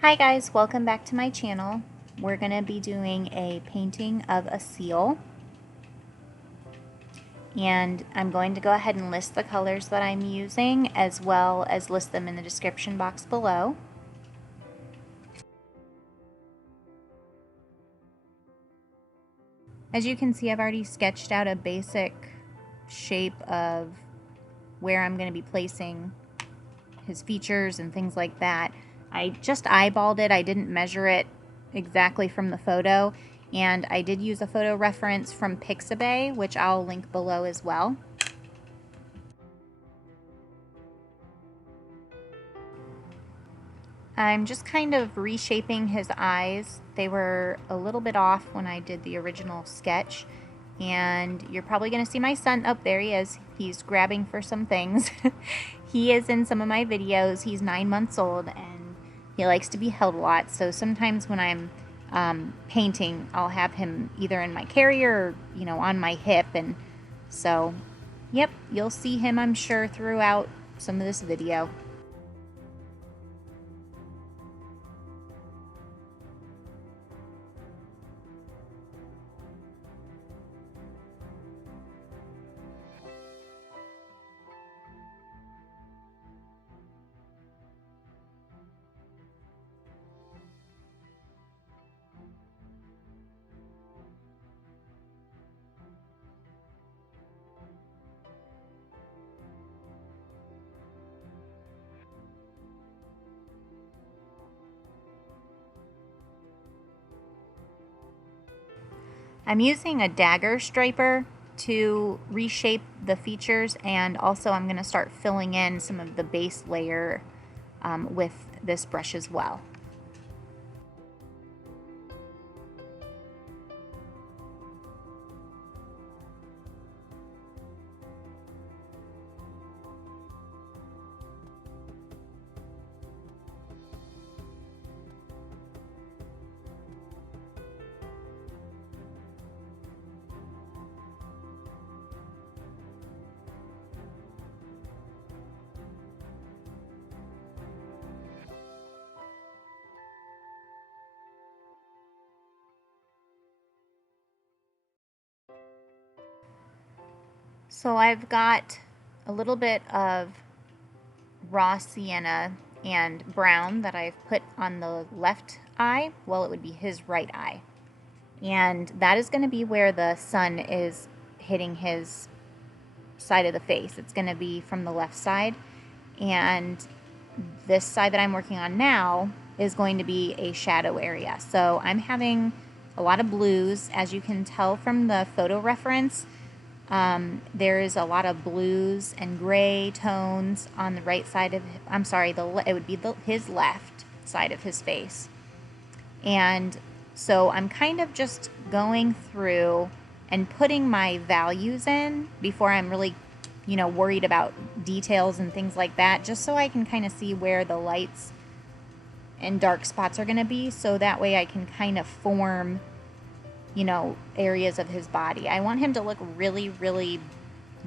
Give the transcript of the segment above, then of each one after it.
Hi guys, welcome back to my channel. We're going to be doing a painting of a seal, and I'm going to go ahead and list the colors that I'm using as well as list them in the description box below. As you can see, I've already sketched out a basic shape of where I'm going to be placing his features and things like that. I just eyeballed it. I didn't measure it exactly from the photo, and I did use a photo reference from PIXABAY, which I'll link below as well. I'm just kind of reshaping his eyes. They were a little bit off when I did the original sketch, and you're probably going to see my son. Oh, there he is. He's grabbing for some things. He is in some of my videos. He's 9 months old, and he likes to be held a lot, so sometimes when I'm painting, I'll have him either in my carrier or, on my hip, and so, yep, you'll see him, I'm sure, throughout some of this video. I'm using a dagger striper to reshape the features, and also I'm going to start filling in some of the base layer with this brush as well. So I've got a little bit of raw sienna and brown that I've put on the left eye. Well, it would be his right eye. And that is going to be where the sun is hitting his side of the face. It's going to be from the left side. And this side that I'm working on now is going to be a shadow area. So I'm having a lot of blues. As you can tell from the photo reference, there is a lot of blues and gray tones on the right side of, I'm sorry, it would be his left side of his face. And so I'm kind of just going through and putting my values in before I'm really, worried about details and things like that, just so I can kind of see where the lights and dark spots are going to be, so that way I can kind of form areas of his body. I want him to look really, really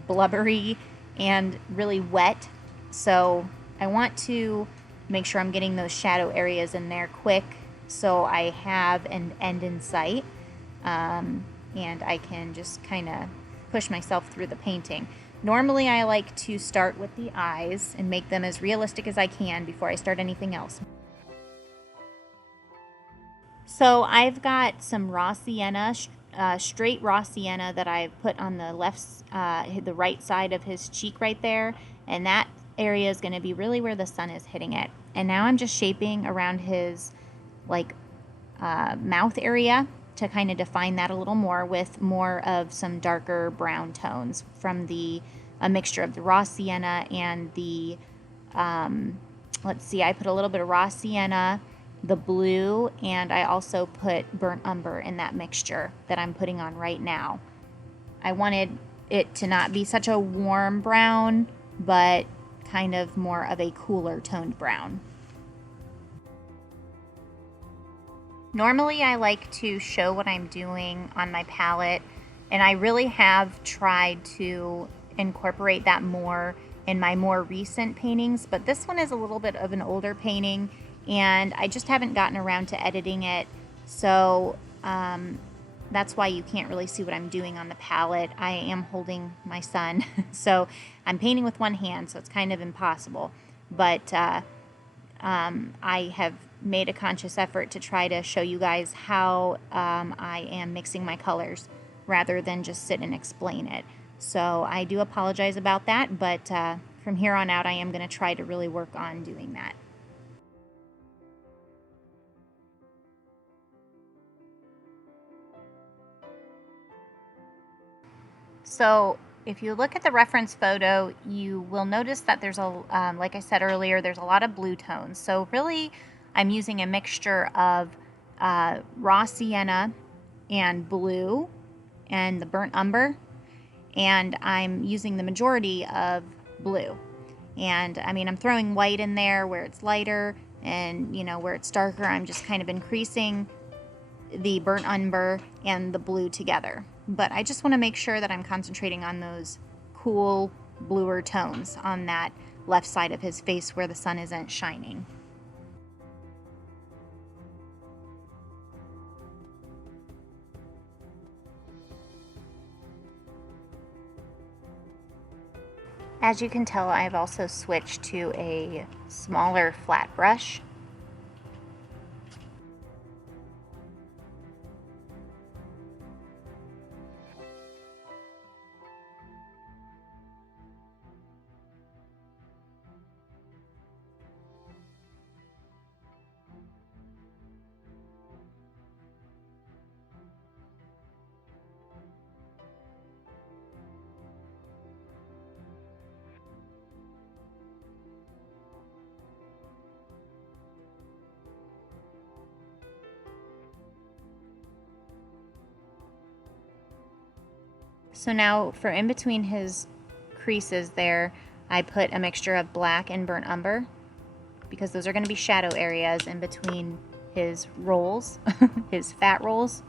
blubbery and really wet. So I want to make sure I'm getting those shadow areas in there quick, so I have an end in sight. And I can just kind of push myself through the painting. Normally I like to start with the eyes and make them as realistic as I can before I start anything else. So I've got some raw sienna, straight raw sienna that I've put on the the right side of his cheek right there, and that area is going to be really where the sun is hitting it. And now I'm just shaping around his mouth area to kind of define that a little more with more of some darker brown tones from a mixture of the raw sienna and the let's see, I put a little bit of raw sienna, the blue, and I also put burnt umber in that mixture that I'm putting on right now. I wanted it to not be such a warm brown, but kind of more of a cooler toned brown. Normally I like to show what I'm doing on my palette, and I really have tried to incorporate that more in my more recent paintings, but this one is a little bit of an older painting, and I just haven't gotten around to editing it, so that's why you can't really see what I'm doing on the palette. I am holding my son, so I'm painting with one hand, so it's kind of impossible. But I have made a conscious effort to try to show you guys how I am mixing my colors rather than just sit and explain it. So I do apologize about that, but from here on out I am going to try to really work on doing that. So if you look at the reference photo, you will notice that there's like I said earlier, there's a lot of blue tones. So really, I'm using a mixture of raw sienna and blue and the burnt umber, and I'm using the majority of blue. And I mean, I'm throwing white in there where it's lighter, and you know, where it's darker, I'm just kind of increasing the burnt umber and the blue together. But I just want to make sure that I'm concentrating on those cool bluer tones on that left side of his face where the sun isn't shining. As you can tell, I've also switched to a smaller flat brush. So now for in between his creases there, I put a mixture of black and burnt umber because those are going to be shadow areas in between his rolls, his fat rolls.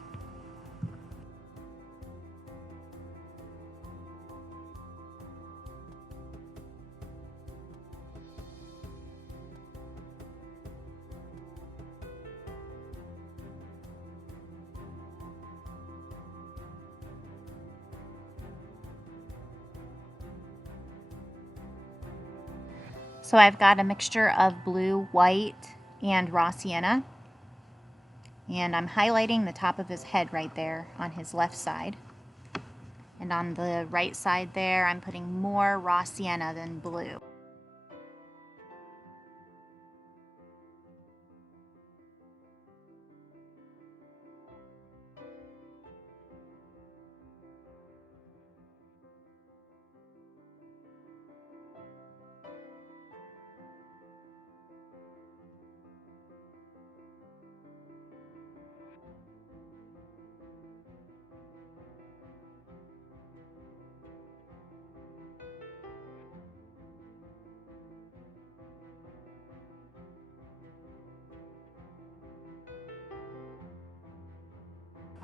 So I've got a mixture of blue, white, and raw sienna. And I'm highlighting the top of his head right there on his left side. And on the right side there, I'm putting more raw sienna than blue.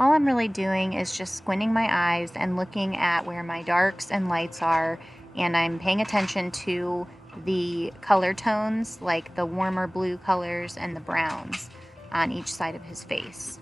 All I'm really doing is just squinting my eyes and looking at where my darks and lights are, and I'm paying attention to the color tones, like the warmer blue colors and the browns on each side of his face.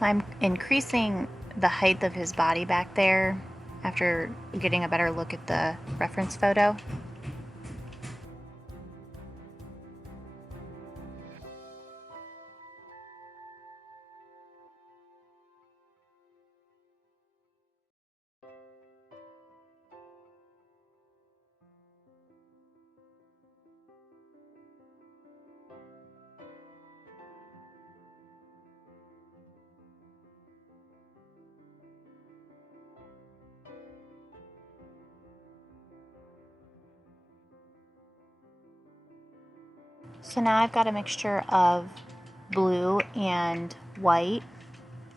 So I'm increasing the height of his body back there after getting a better look at the reference photo. So now I've got a mixture of blue and white,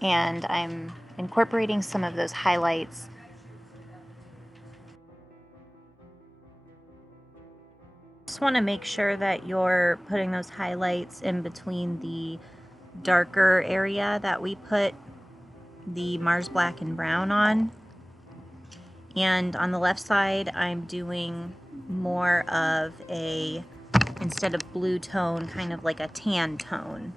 and I'm incorporating some of those highlights. Just want to make sure that you're putting those highlights in between the darker area that we put the Mars Black and Brown on. And on the left side, I'm doing more of a, instead of blue tone, kind of like a tan tone.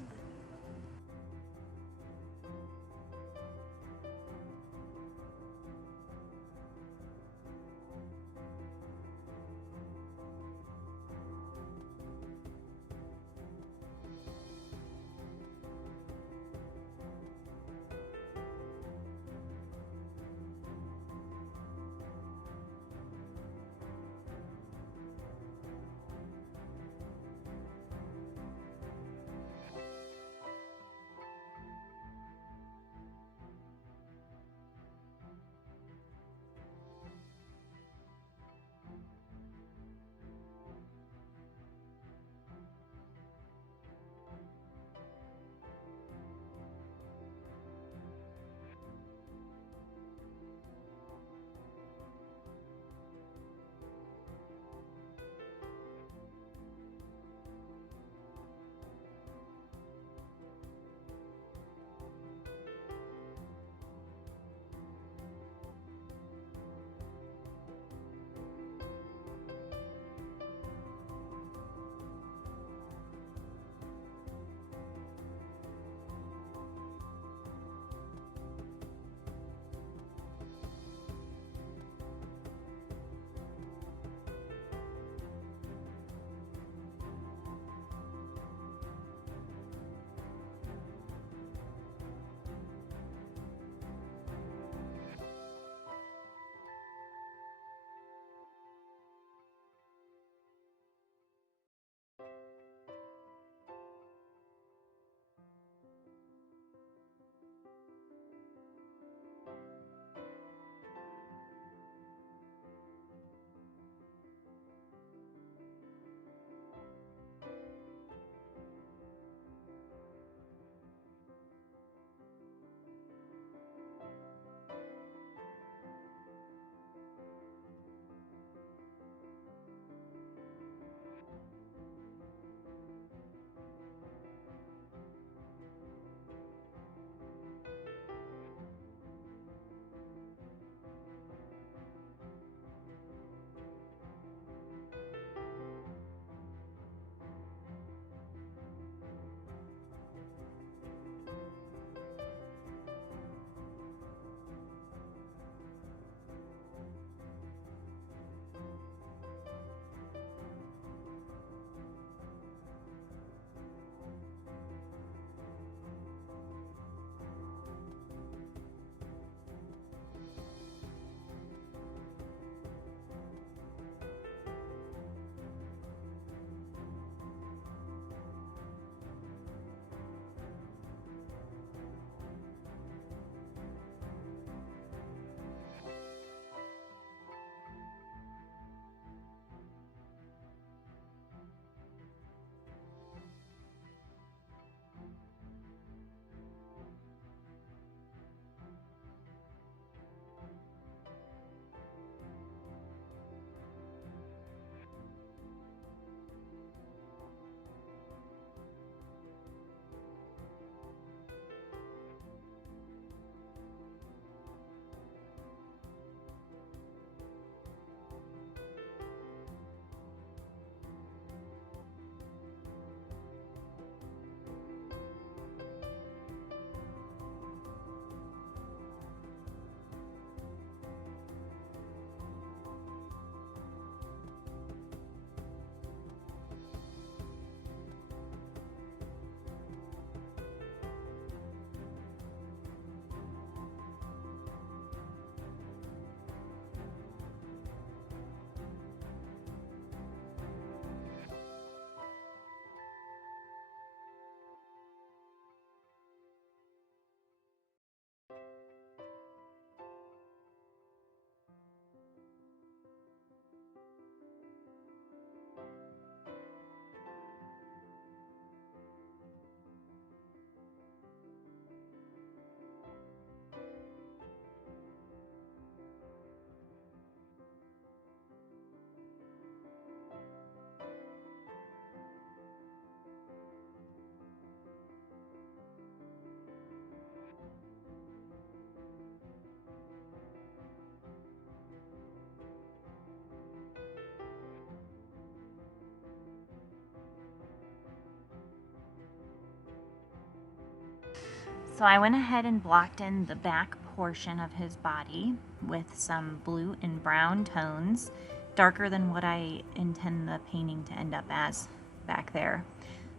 So I went ahead and blocked in the back portion of his body with some blue and brown tones, darker than what I intend the painting to end up as back there.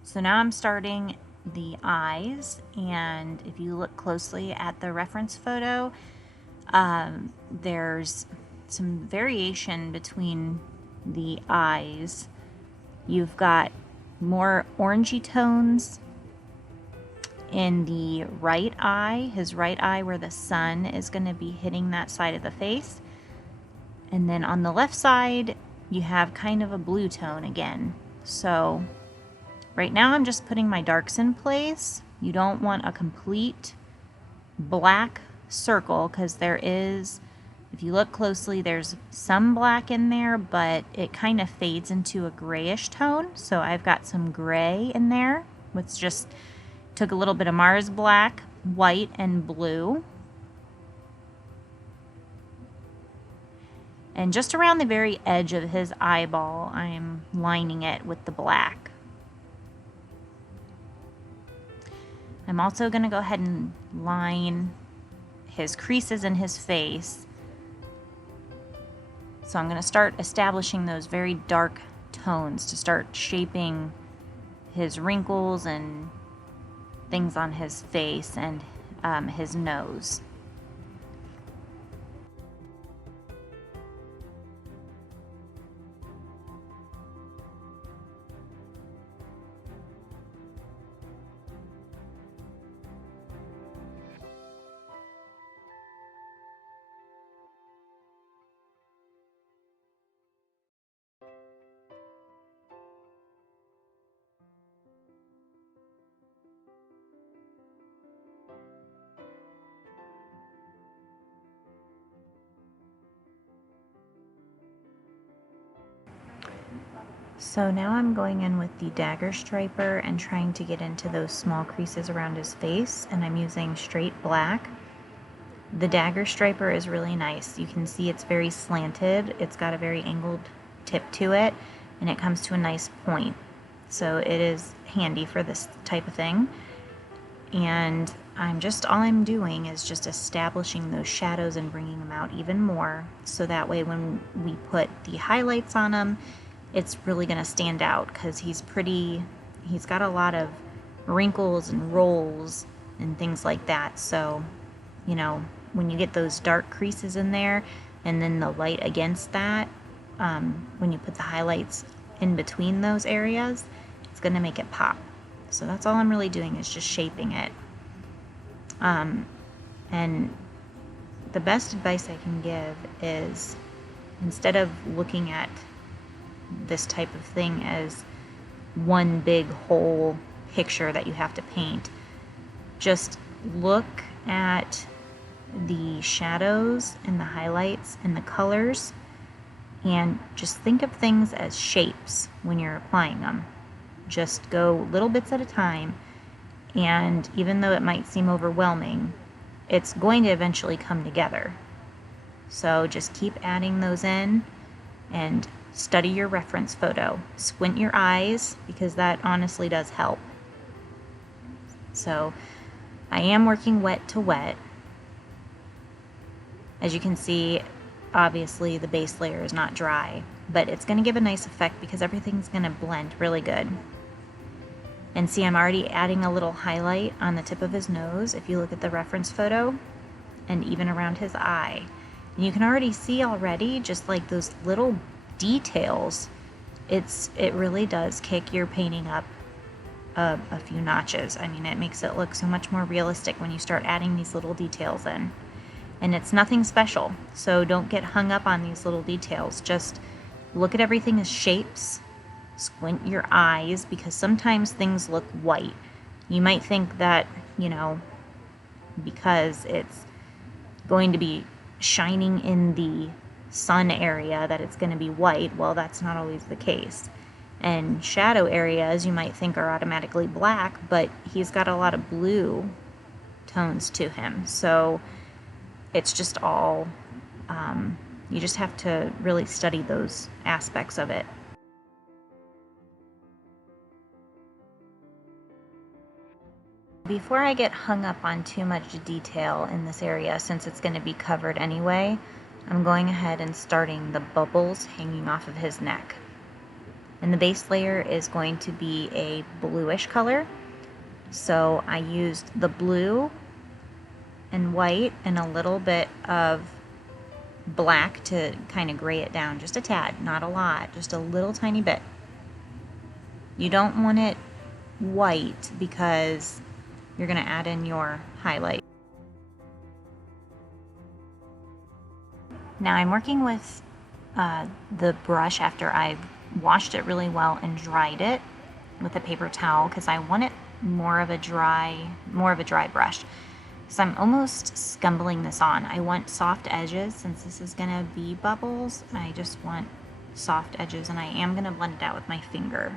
So now I'm starting the eyes, and if you look closely at the reference photo, there's some variation between the eyes. You've got more orangey tones in the right eye, his right eye, where the sun is going to be hitting that side of the face. And then on the left side, you have kind of a blue tone again. So right now I'm just putting my darks in place. You don't want a complete black circle, because there is, if you look closely, there's some black in there, but it kind of fades into a grayish tone. So I've got some gray in there, which just took a little bit of Mars black, white, and blue. And just around the very edge of his eyeball, I'm lining it with the black. I'm also going to go ahead and line his creases in his face. So I'm going to start establishing those very dark tones to start shaping his wrinkles and things on his face and his nose. So now I'm going in with the dagger striper and trying to get into those small creases around his face, and I'm using straight black. The dagger striper is really nice. You can see it's very slanted. It's got a very angled tip to it, and it comes to a nice point. So it is handy for this type of thing. And all I'm doing is just establishing those shadows and bringing them out even more, so that way when we put the highlights on them, it's really going to stand out, because he's got a lot of wrinkles and rolls and things like that. So, you know, when you get those dark creases in there and then the light against that, when you put the highlights in between those areas, it's going to make it pop. So that's all I'm really doing, is just shaping it. And the best advice I can give is, instead of looking at this type of thing as one big whole picture that you have to paint, just look at the shadows and the highlights and the colors, and just think of things as shapes when you're applying them. Just go little bits at a time, and even though it might seem overwhelming, it's going to eventually come together. So just keep adding those in, and study your reference photo. Squint your eyes, because that honestly does help. So I am working wet to wet. As you can see, obviously the base layer is not dry, but it's going to give a nice effect because everything's going to blend really good. And see, I'm already adding a little highlight on the tip of his nose, if you look at the reference photo, and even around his eye. And you can already see already, just like those little details, it really does kick your painting up a few notches. I mean, it makes it look so much more realistic when you start adding these little details in. And it's nothing special, so don't get hung up on these little details. Just look at everything as shapes. Squint your eyes, because sometimes things look white. You might think that, you know, because it's going to be shining in the sun area, that it's going to be white. Well, that's not always the case. And shadow areas you might think are automatically black, but he's got a lot of blue tones to him. So it's just all, you just have to really study those aspects of it. Before I get hung up on too much detail in this area, since it's going to be covered anyway, I'm going ahead and starting the bubbles hanging off of his neck. And the base layer is going to be a bluish color. So I used the blue and white and a little bit of black to kind of gray it down, just a tad, not a lot, just a little tiny bit. You don't want it white because you're going to add in your highlight. Now I'm working with the brush after I've washed it really well and dried it with a paper towel because I want it more of a dry brush. So I'm almost scumbling this on. I want soft edges since this is going to be bubbles. I just want soft edges, and I am going to blend it out with my finger.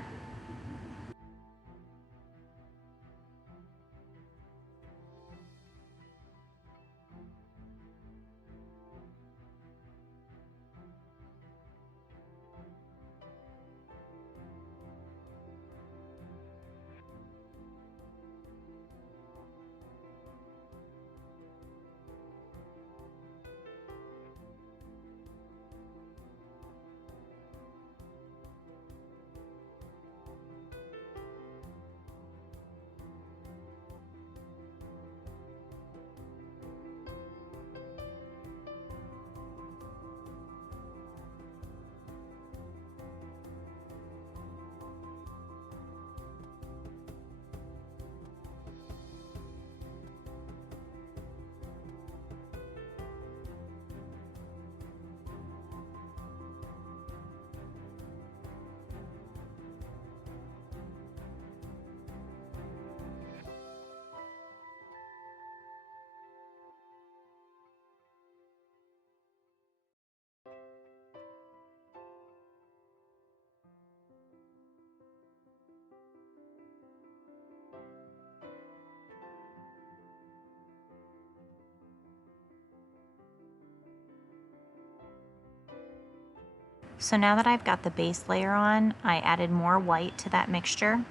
So now that I've got the base layer on, I added more white to that mixture,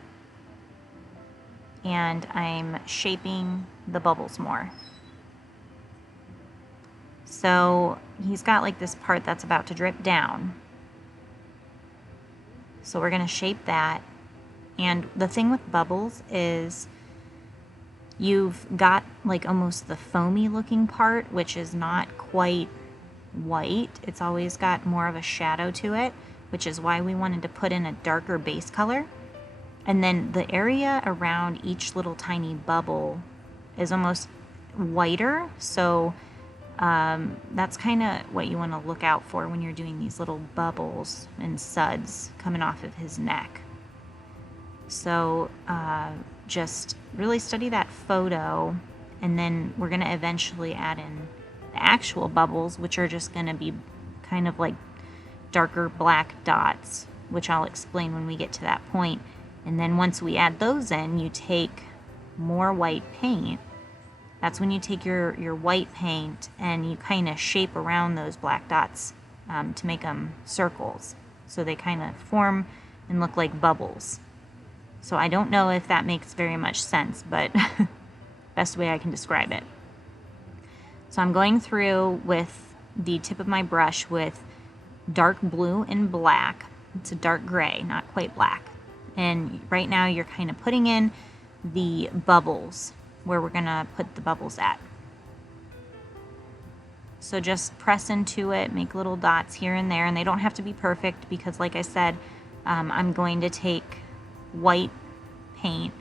and I'm shaping the bubbles more. So he's got like this part that's about to drip down. So we're going to shape that. And the thing with bubbles is you've got like almost the foamy looking part, which is not quite white. It's always got more of a shadow to it, which is why we wanted to put in a darker base color. And then the area around each little tiny bubble is almost whiter, so that's kind of what you want to look out for when you're doing these little bubbles and suds coming off of his neck. So just really study that photo, and then we're going to eventually add in the actual bubbles, which are just going to be kind of like darker black dots, which I'll explain when we get to that point. And then once we add those in, you take more white paint. That's when you take your white paint and you kind of shape around those black dots to make them circles, so they kind of form and look like bubbles. So I don't know if that makes very much sense, but best way I can describe it. So I'm going through with the tip of my brush with dark blue and black. It's a dark gray, not quite black. And right now you're kind of putting in the bubbles where we're gonna put the bubbles at. So just press into it, make little dots here and there, and they don't have to be perfect because like I said, I'm going to take white paint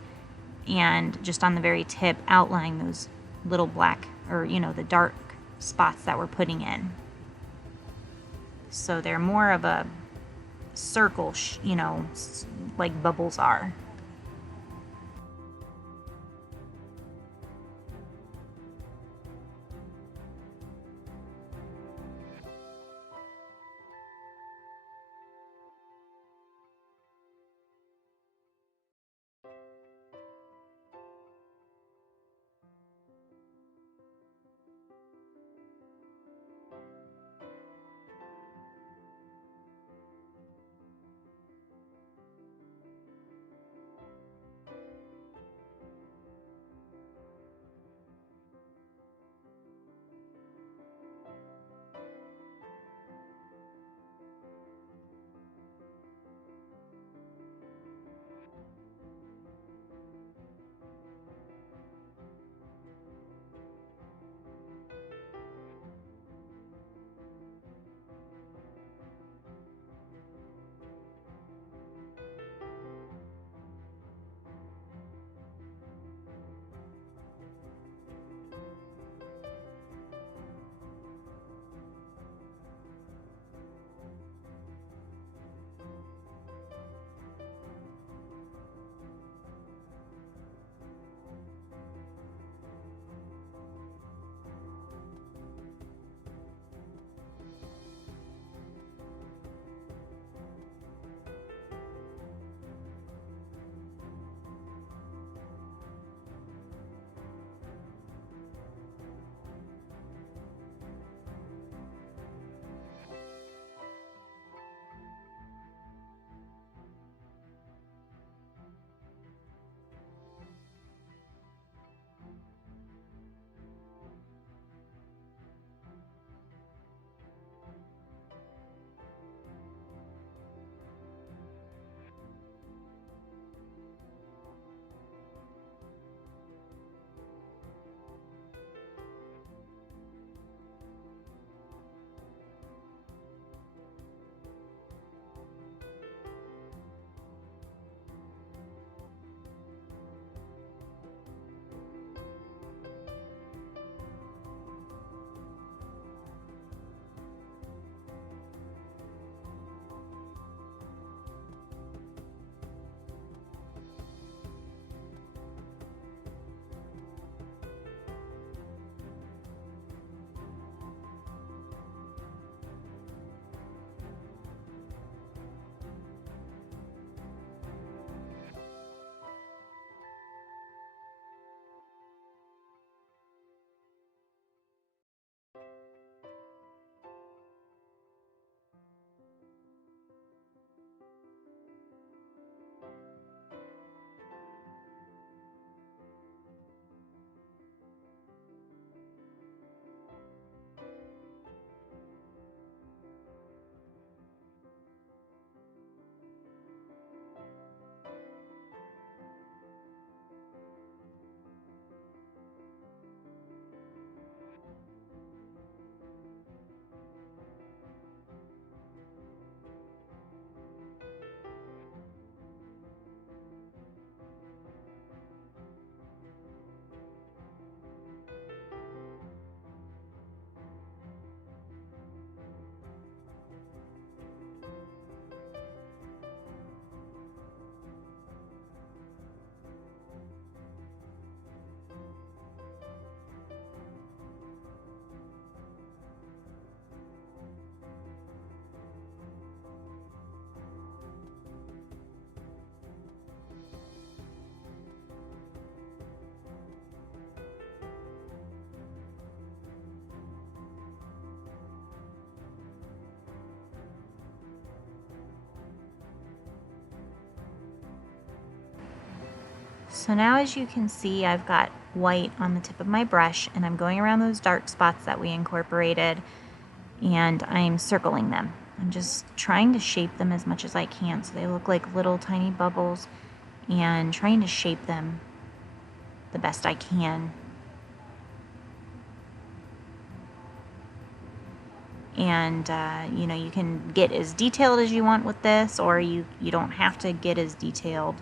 and just on the very tip outline those little black, or the dark spots that we're putting in. So they're more of a circle, like bubbles are. So now, as you can see, I've got white on the tip of my brush, and I'm going around those dark spots that we incorporated, and I'm circling them. I'm just trying to shape them as much as I can so they look like little tiny bubbles, and trying to shape them the best I can. And you know, you can get as detailed as you want with this, or you don't have to get as detailed.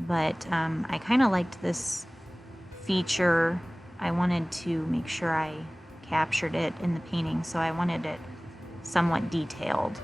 But I kind of liked this feature. I wanted to make sure I captured it in the painting, so I wanted it somewhat detailed.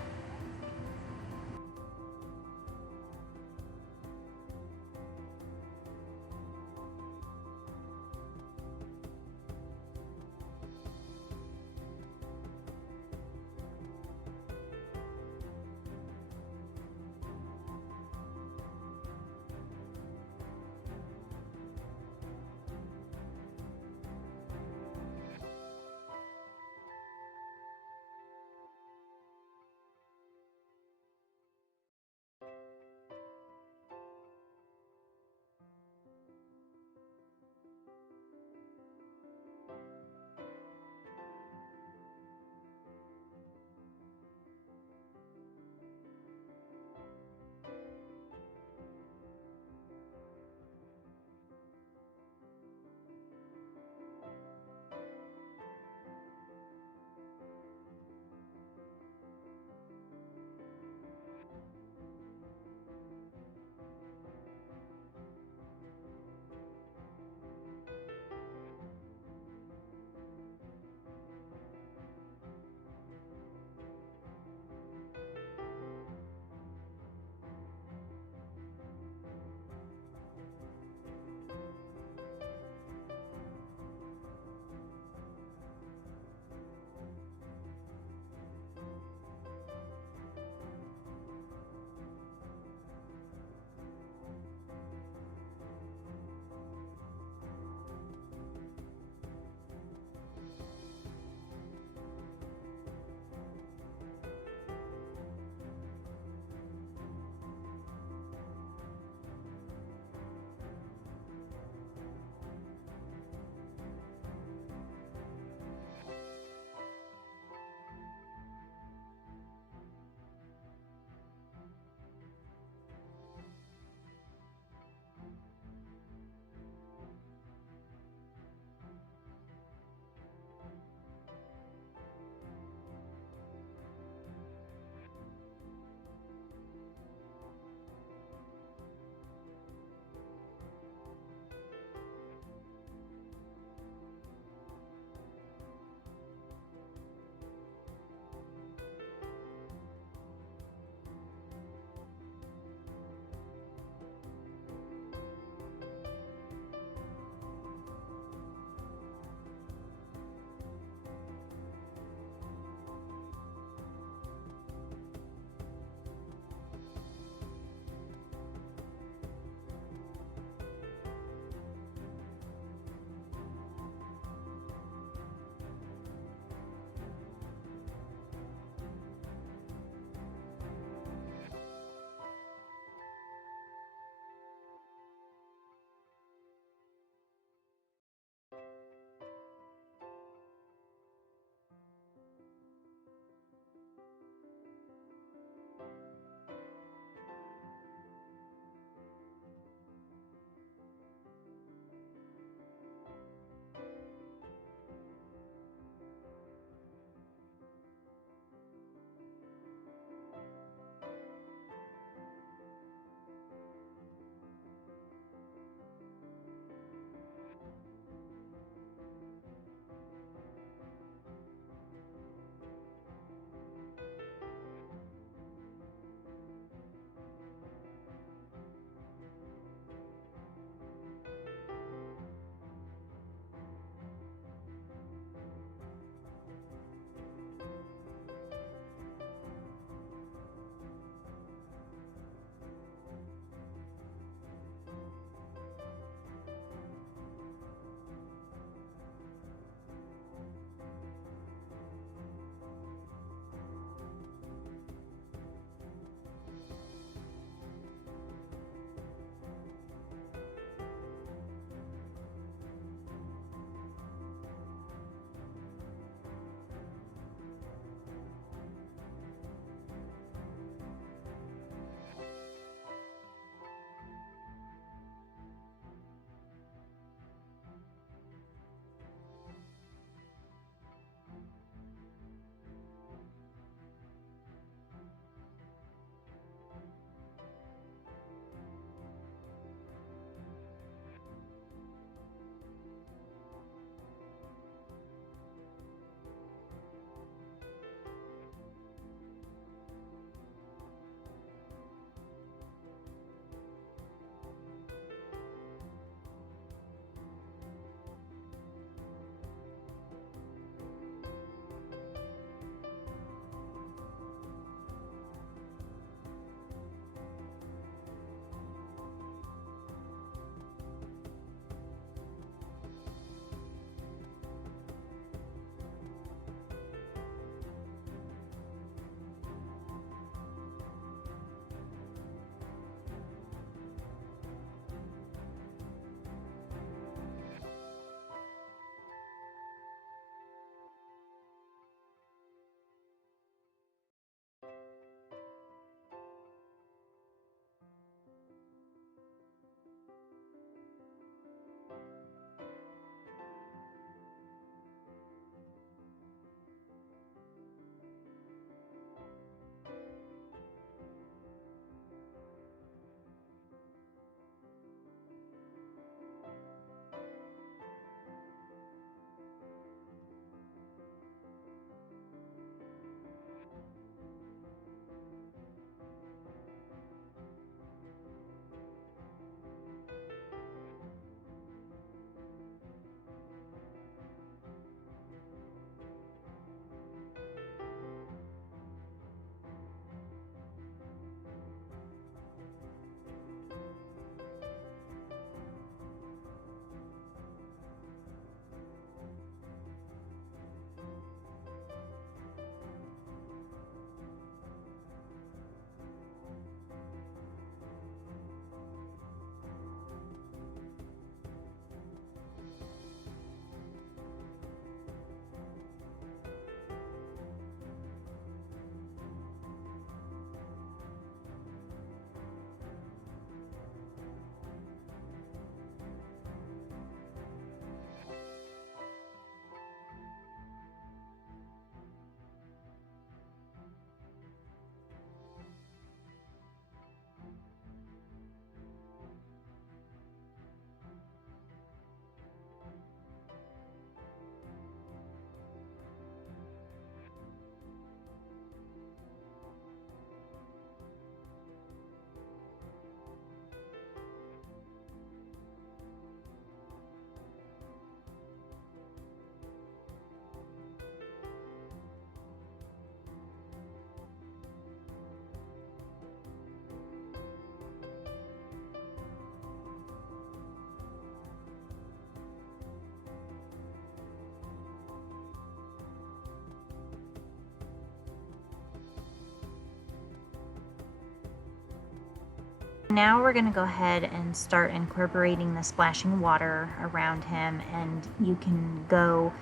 Now we're going to go ahead and start incorporating the splashing water around him, and you can go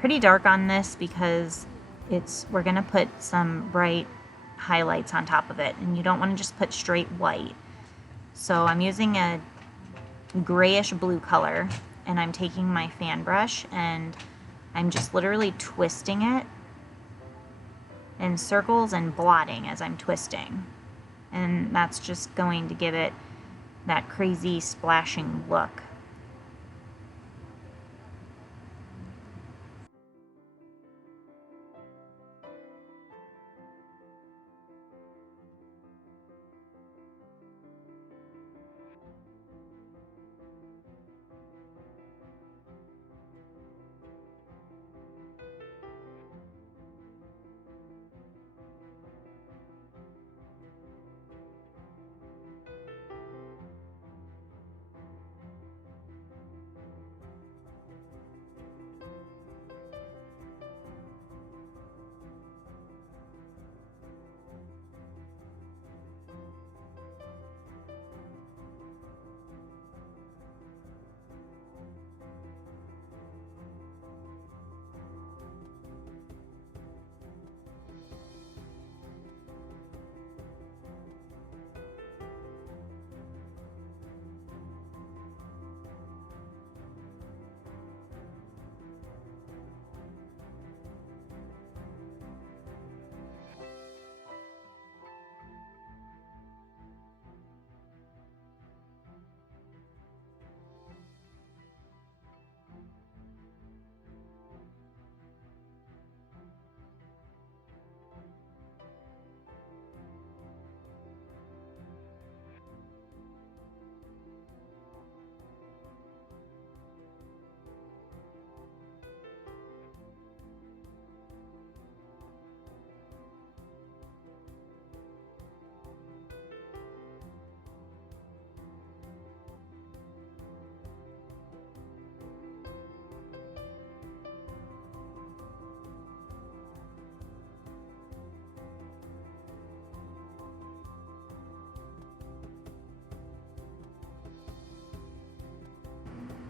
pretty dark on this because we're going to put some bright highlights on top of it, and you don't want to just put straight white. So I'm using a grayish blue color, and I'm taking my fan brush and I'm just literally twisting it in circles and blotting as I'm twisting. And that's just going to give it that crazy splashing look.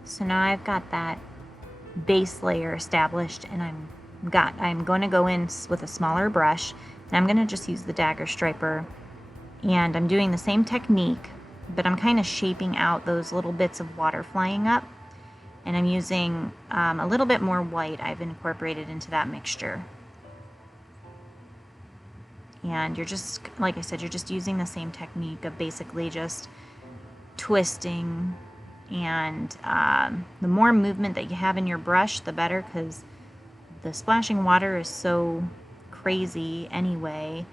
So now I've got that base layer established, and I'm going to go in with a smaller brush, and I'm going to just use the dagger striper, and I'm doing the same technique, but I'm kind of shaping out those little bits of water flying up, and I'm using a little bit more white I've incorporated into that mixture. And you're just, like I said, you're just using the same technique of basically just twisting, and the more movement that you have in your brush, the better, because the splashing water is so crazy anyway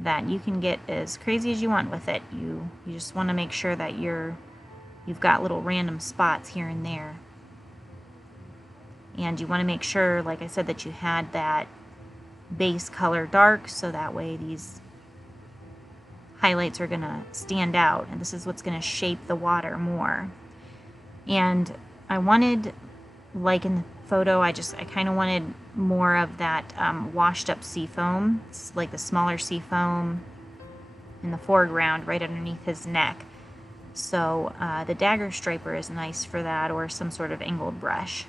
that you can get as crazy as you want with it. You just want to make sure that you've got little random spots here and there, and you want to make sure, like I said, that you had that base color dark, so that way these highlights are going to stand out, and this is what's going to shape the water more. And I wanted, like in the photo, I kind of wanted more of that washed up sea foam. It's like the smaller sea foam in the foreground right underneath his neck. So the dagger striper is nice for that, or some sort of angled brush.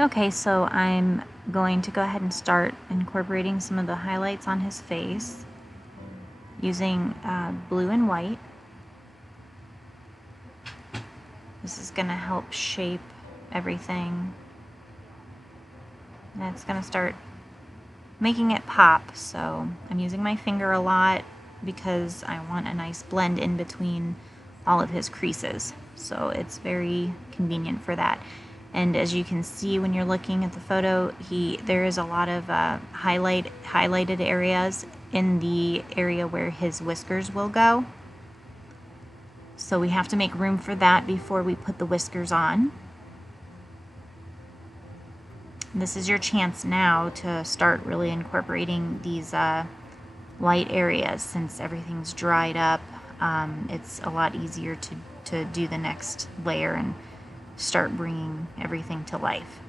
Okay, so I'm going to go ahead and start incorporating some of the highlights on his face using blue and white. This is going to help shape everything. And it's going to start making it pop. So I'm using my finger a lot because I want a nice blend in between all of his creases. So it's very convenient for that. And as you can see when you're looking at the photo, there is a lot of highlighted areas in the area where his whiskers will go. So we have to make room for that before we put the whiskers on. And this is your chance now to start really incorporating these light areas. Since everything's dried up, it's a lot easier to do the next layer and start bringing everything to life.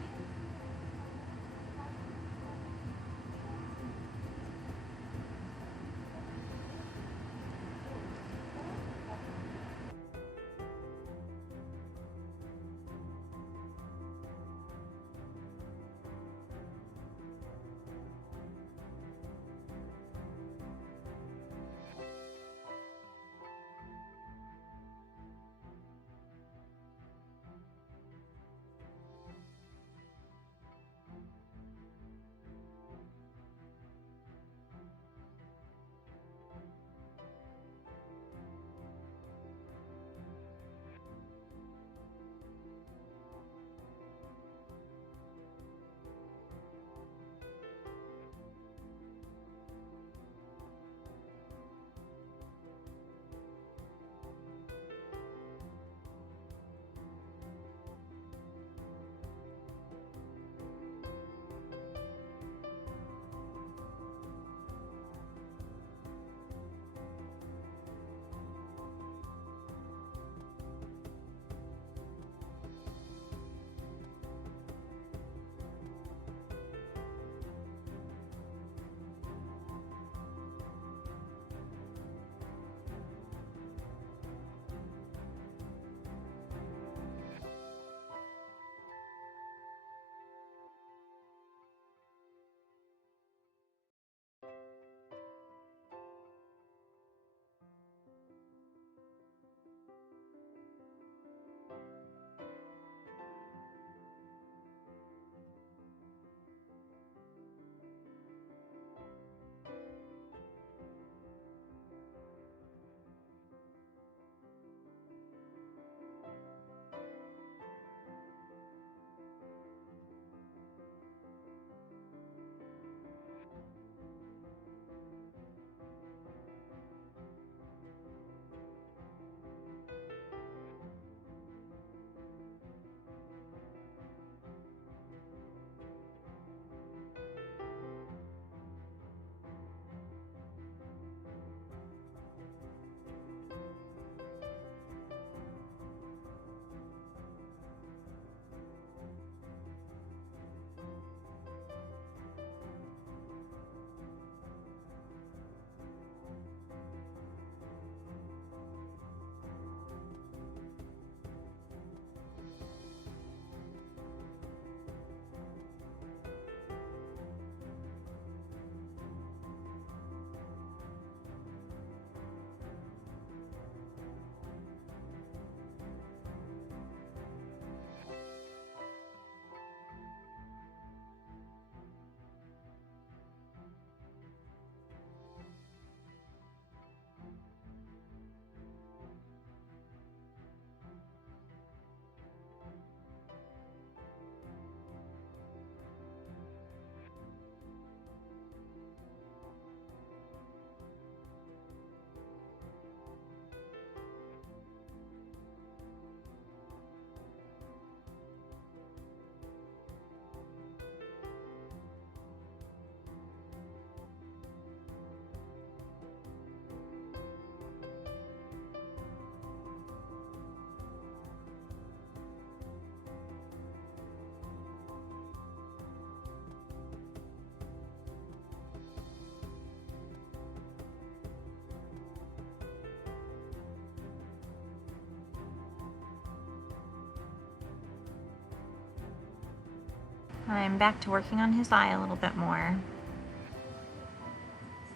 I'm back to working on his eye a little bit more.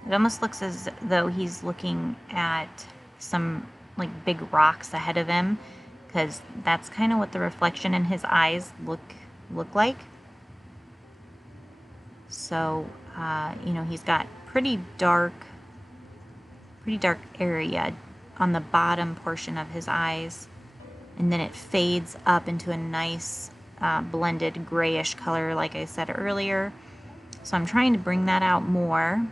It almost looks as though he's looking at some like big rocks ahead of him, because that's kind of what the reflection in his eyes look like. So, you know, he's got pretty dark area on the bottom portion of his eyes, and then it fades up into a nice blended grayish color, like I said earlier. So I'm trying to bring that out more.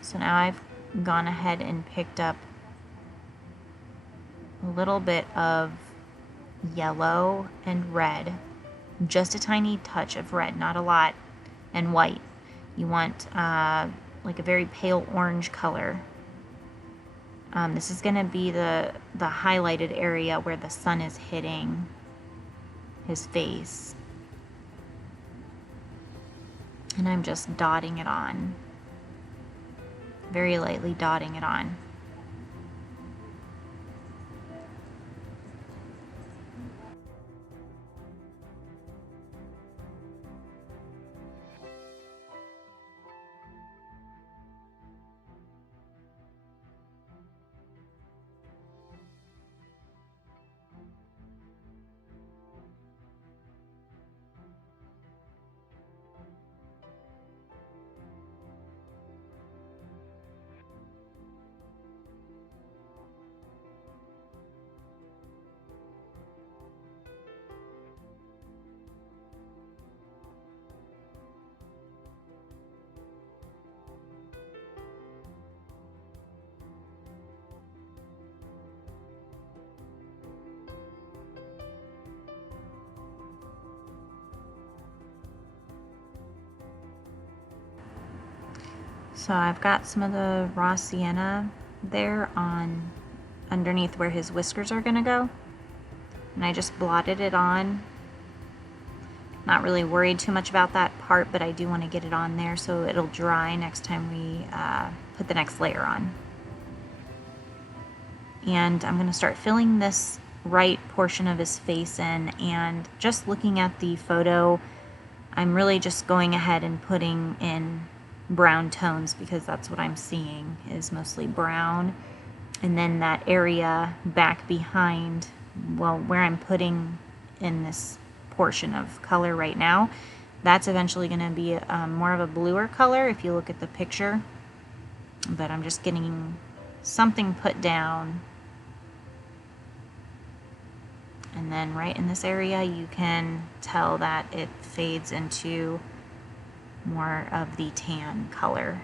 So now I've gone ahead and picked up a little bit of yellow and red, just a tiny touch of red, not a lot, and white. You want like a very pale orange color. This is going to be the highlighted area where the sun is hitting his face. And I'm just dotting it on. Very lightly dotting it on. So I've got some of the raw sienna there on underneath where his whiskers are going to go, and I just blotted it on. Not really worried too much about that part, but I do want to get it on there so it'll dry next time we put the next layer on. And I'm going to start filling this right portion of his face in, and just looking at the photo, I'm really just going ahead and putting in brown tones because that's what I'm seeing is mostly brown. And then that area back behind, well, where I'm putting in this portion of color right now, that's eventually going to be more of a bluer color if you look at the picture. But I'm just getting something put down. And then right in this area you can tell that it fades into more of the tan color.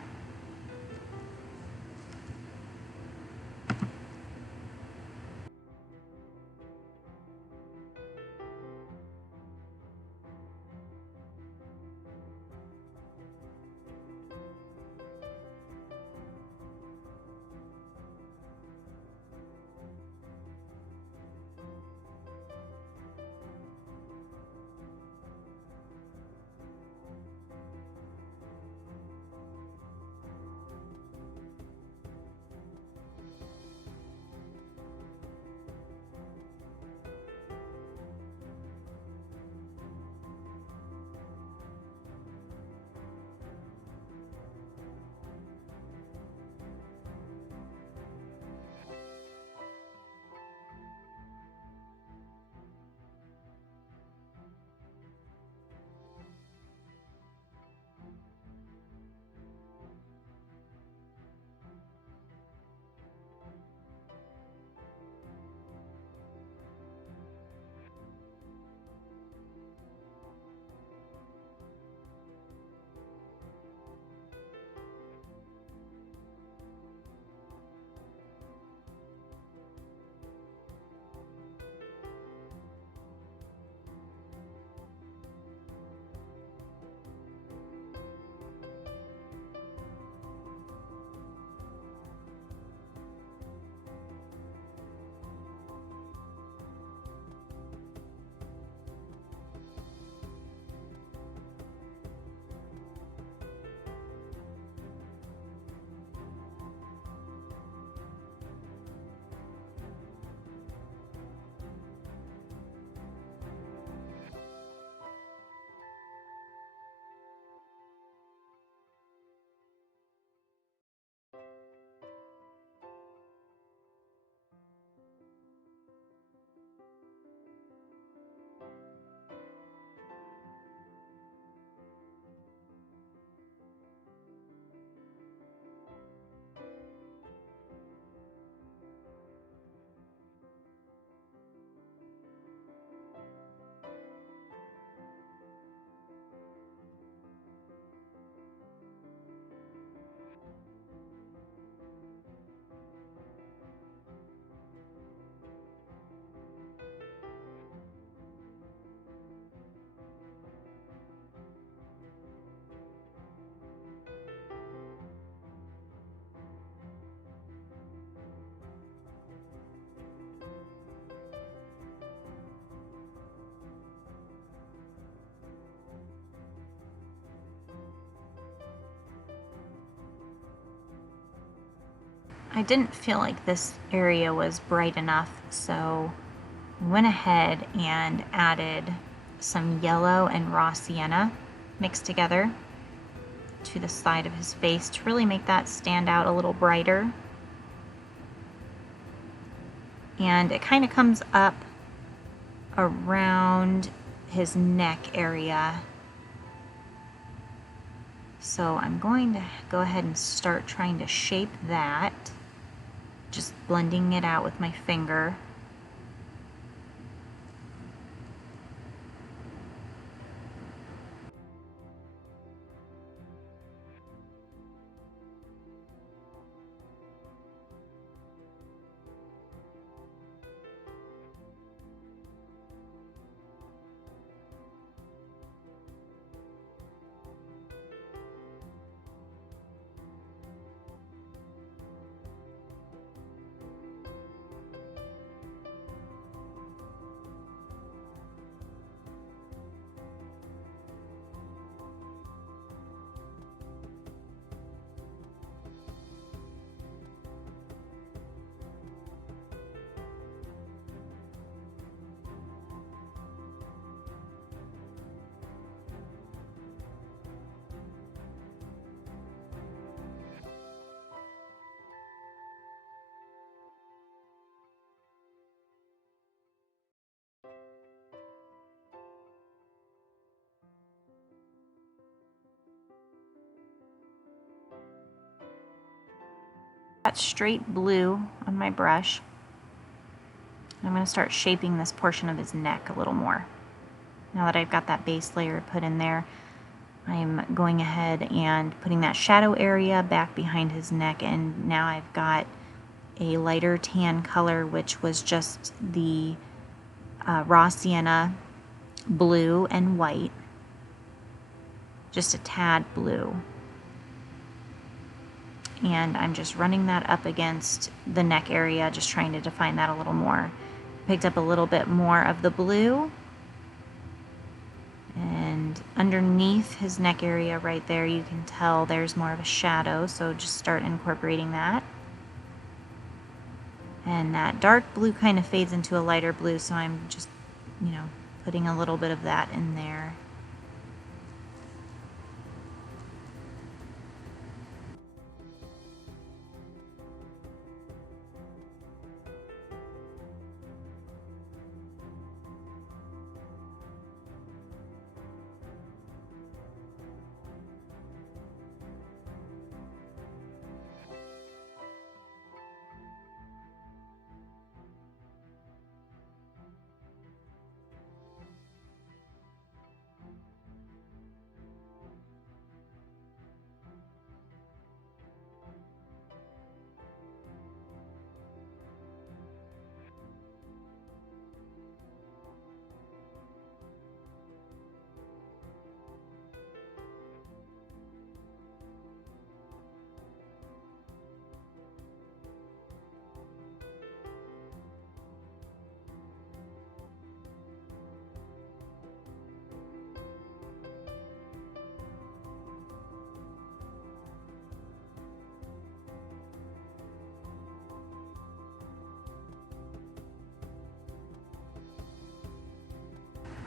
I didn't feel like this area was bright enough, so I went ahead and added some yellow and raw sienna mixed together to the side of his face to really make that stand out a little brighter. And it kind of comes up around his neck area. So I'm going to go ahead and start trying to shape that, just blending it out with my finger. Got straight blue on my brush. I'm going to start shaping this portion of his neck a little more. Now that I've got that base layer put in there, I'm going ahead and putting that shadow area back behind his neck, and now I've got a lighter tan color, which was just the raw sienna blue and white, just a tad blue. And I'm just running that up against the neck area, just trying to define that a little more. Picked up a little bit more of the blue, and underneath his neck area right there, you can tell there's more of a shadow, so just start incorporating that. And that dark blue kind of fades into a lighter blue, so I'm just, putting a little bit of that in there.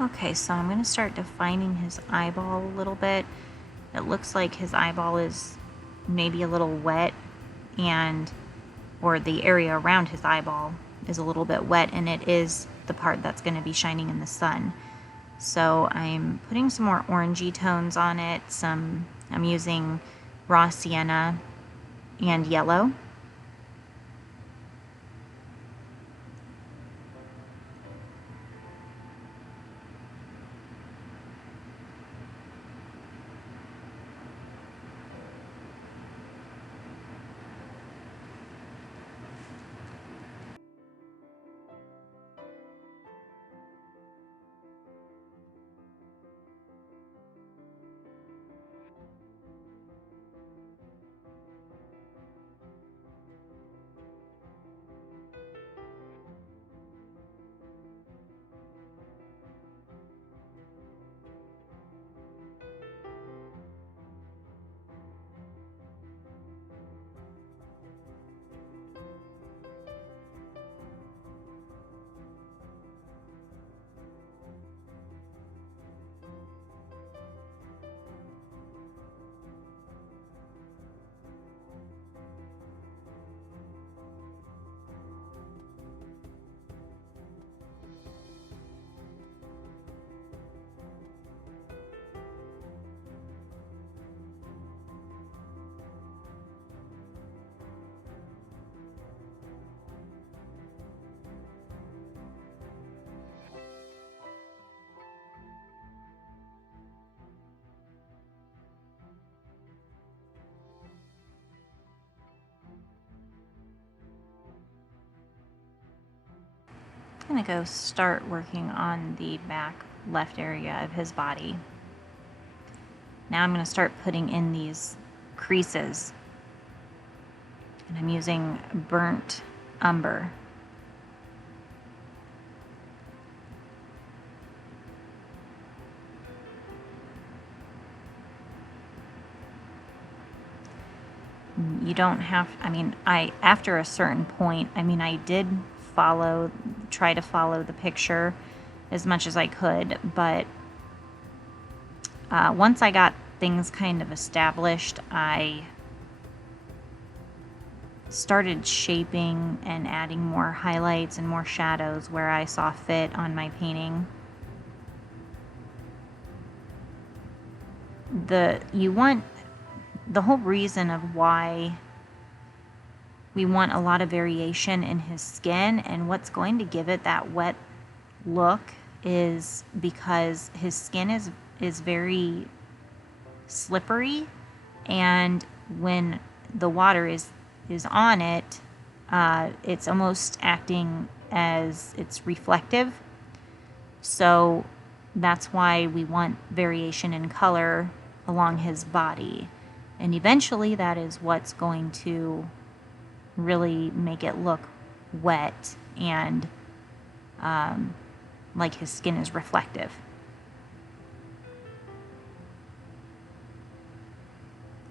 Okay, so I'm going to start defining his eyeball a little bit. It looks like his eyeball is maybe a little wet, or the area around his eyeball is a little bit wet, and it is the part that's going to be shining in the sun. So I'm putting some more orangey tones on it. I'm using raw sienna and yellow. I'm going to go start working on the back left area of his body. Now I'm going to start putting in these creases. And I'm using burnt umber. You don't have, after a certain point, I did try to follow the picture as much as I could, but once I got things kind of established, I started shaping and adding more highlights and more shadows where I saw fit on my painting. The whole reason of why we want a lot of variation in his skin and what's going to give it that wet look is because his skin is very slippery, and when the water is on it, it's almost acting as it's reflective. So that's why we want variation in color along his body. And eventually that is what's going to really make it look wet and like his skin is reflective.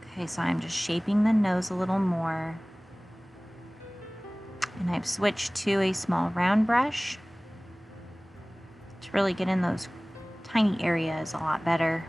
Okay, so I'm just shaping the nose a little more. And I've switched to a small round brush to really get in those tiny areas a lot better.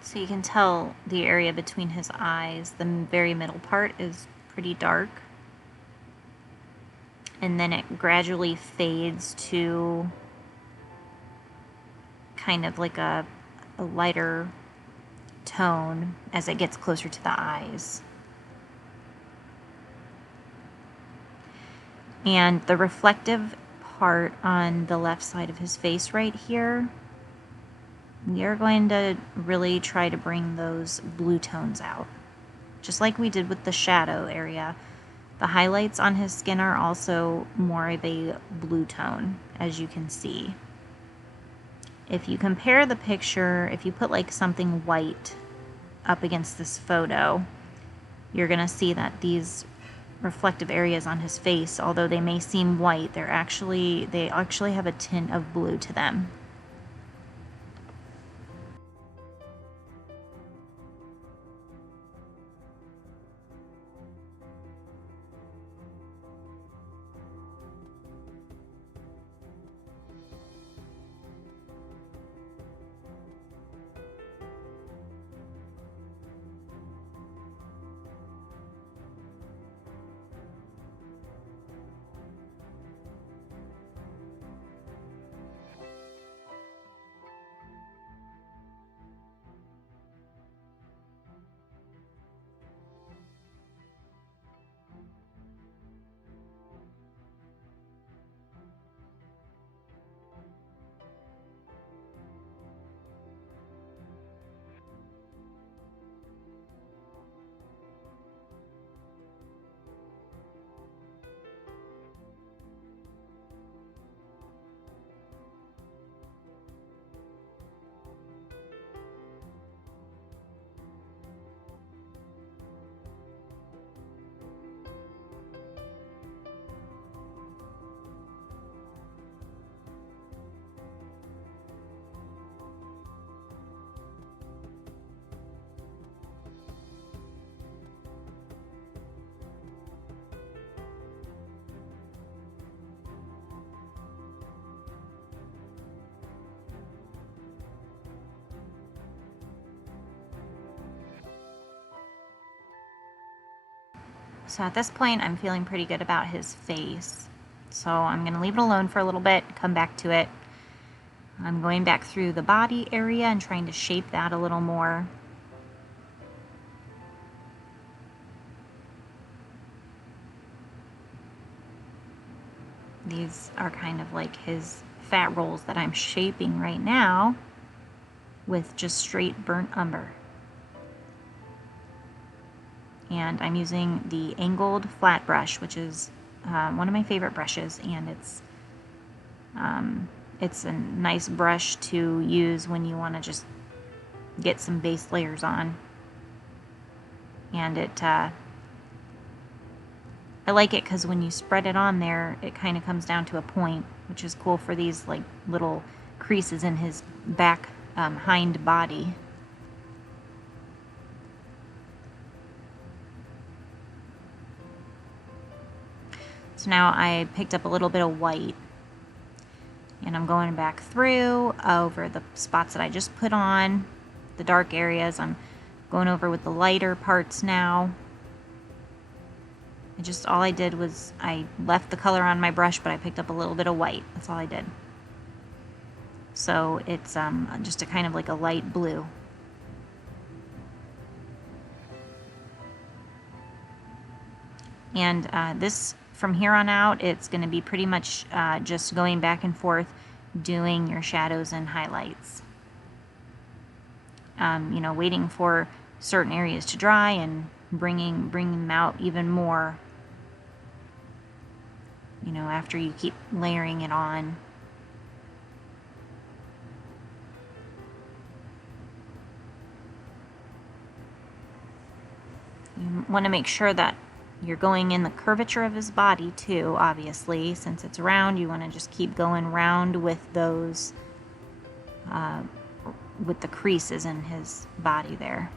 So you can tell the area between his eyes, the very middle part, is pretty dark. And then it gradually fades to kind of like a lighter tone as it gets closer to the eyes. And the reflective part on the left side of his face right here, we are going to really try to bring those blue tones out. Just like we did with the shadow area, the highlights on his skin are also more of a blue tone, as you can see. If you compare the picture, if you put like something white up against this photo, you're going to see that these reflective areas on his face, although they may seem white, they actually have a tint of blue to them. So at this point, I'm feeling pretty good about his face. So I'm going to leave it alone for a little bit, come back to it. I'm going back through the body area and trying to shape that a little more. These are kind of like his fat rolls that I'm shaping right now with just straight burnt umber. And I'm using the angled flat brush, which is one of my favorite brushes, and it's a nice brush to use when you want to just get some base layers on. And I like it because when you spread it on there, it kind of comes down to a point, which is cool for these like little creases in his back hind body. So now I picked up a little bit of white, and I'm going back through over the spots that I just put on, the dark areas. I'm going over with the lighter parts now. All I did was I left the color on my brush, but I picked up a little bit of white. That's all I did. So it's just a kind of like a light blue. And this, from here on out, it's going to be pretty much just going back and forth doing your shadows and highlights. You know, waiting for certain areas to dry and bringing them out even more, you know, after you keep layering it on. You want to make sure that you're going in the curvature of his body too, obviously. Since it's round, you want to just keep going round with those, with the creases in his body there.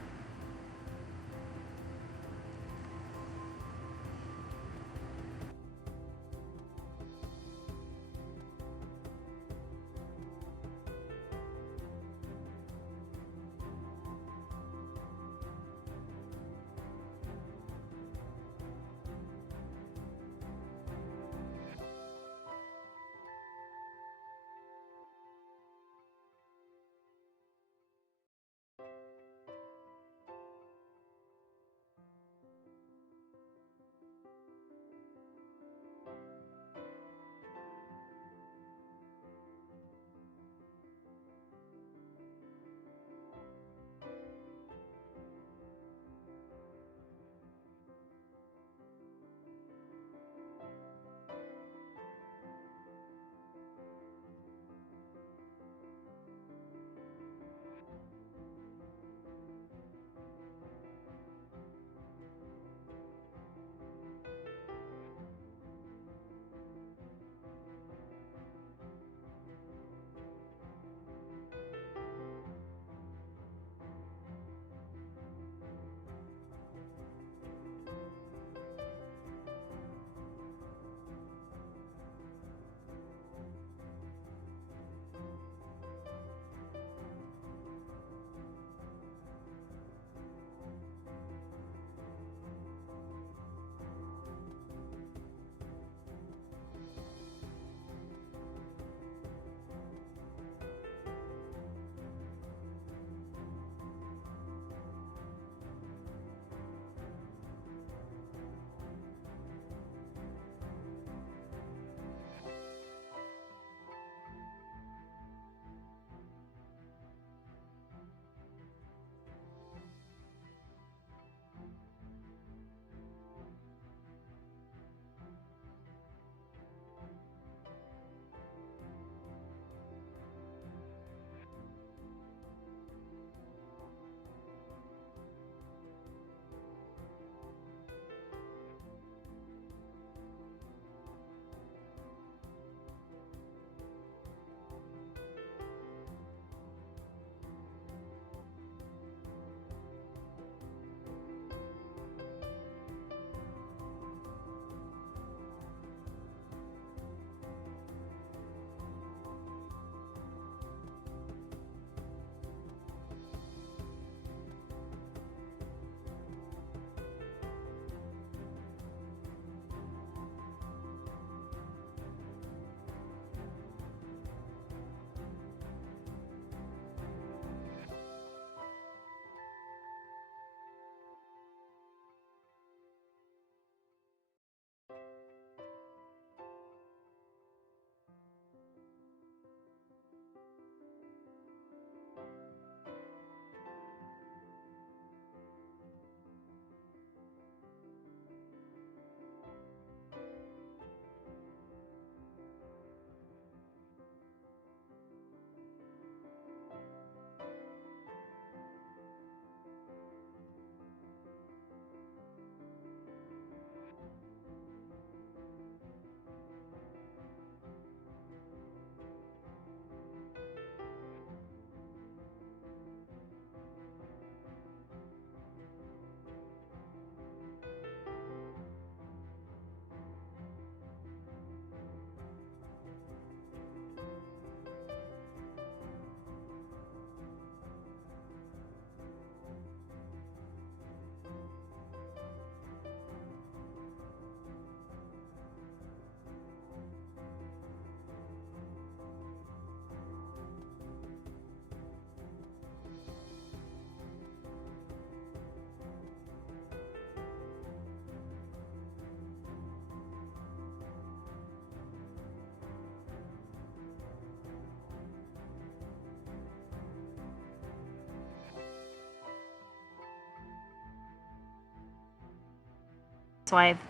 So I've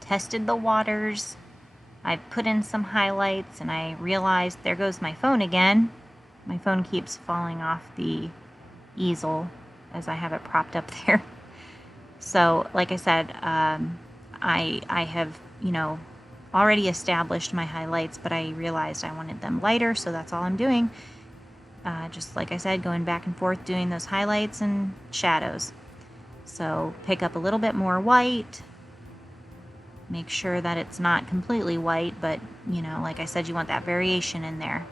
tested the waters, I've put in some highlights, and I realized, there goes my phone again. My phone keeps falling off the easel as I have it propped up there. So, like I said, I have, already established my highlights, but I realized I wanted them lighter, so that's all I'm doing. Just like I said, going back and forth doing those highlights and shadows. So pick up a little bit more white, make sure that it's not completely white, but like I said, you want that variation in there.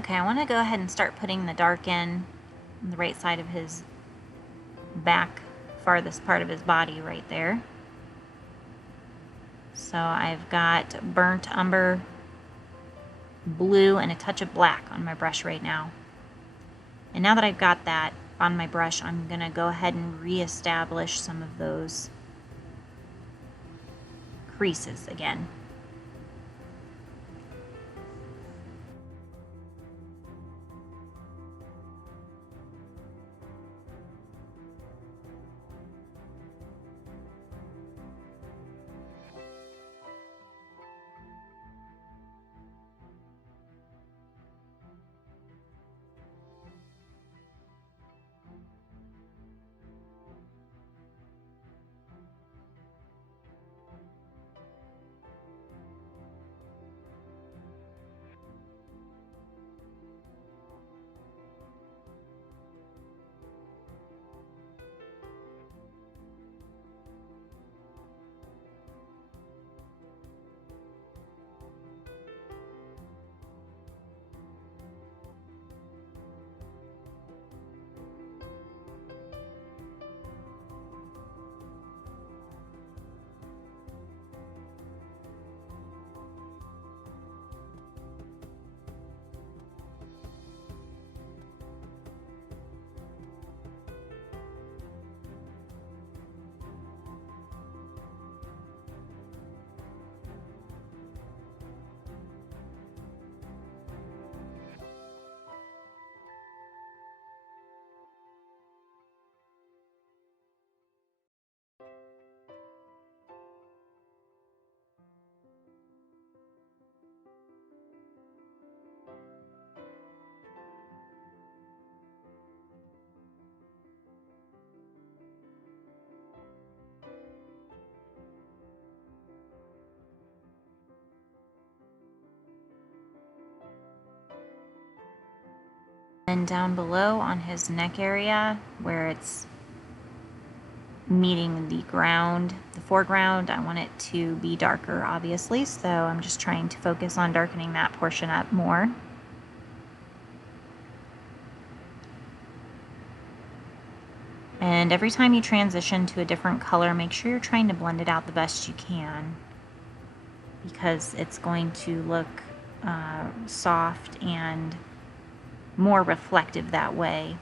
Okay, I want to go ahead and start putting the dark in on the right side of his back, farthest part of his body right there. So I've got burnt umber, blue, and a touch of black on my brush right now. And now that I've got that on my brush, I'm going to go ahead and reestablish some of those creases again. And down below on his neck area where it's meeting the ground, the foreground, I want it to be darker, obviously, so I'm just trying to focus on darkening that portion up more. And every time you transition to a different color, make sure you're trying to blend it out the best you can, because it's going to look soft and more reflective that way.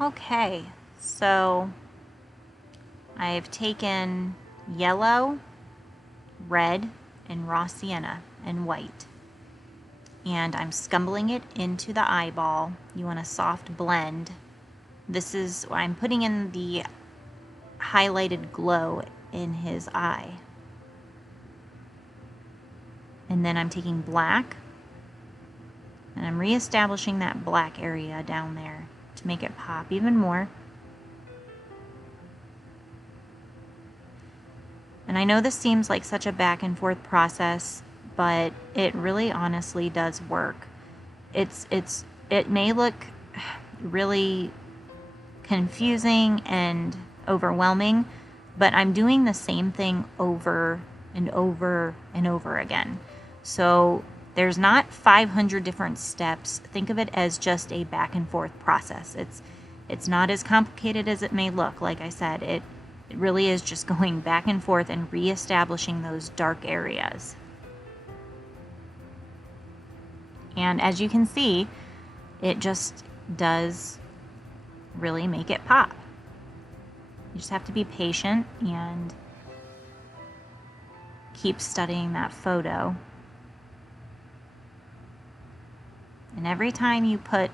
Okay, so I've taken yellow, red, and raw sienna and white, and I'm scumbling it into the eyeball. You want a soft blend. This is, I'm putting in the highlighted glow in his eye. And then I'm taking black, and I'm reestablishing that black area down there to make it pop even more. And I know this seems like such a back and forth process, but it really honestly does work. It may look really confusing and overwhelming, but I'm doing the same thing over and over and over again. So there's not 500 different steps. Think of it as just a back and forth process. It's not as complicated as it may look. Like I said, it really is just going back and forth and reestablishing those dark areas. And as you can see, it just does really make it pop. You just have to be patient and keep studying that photo. And every time you put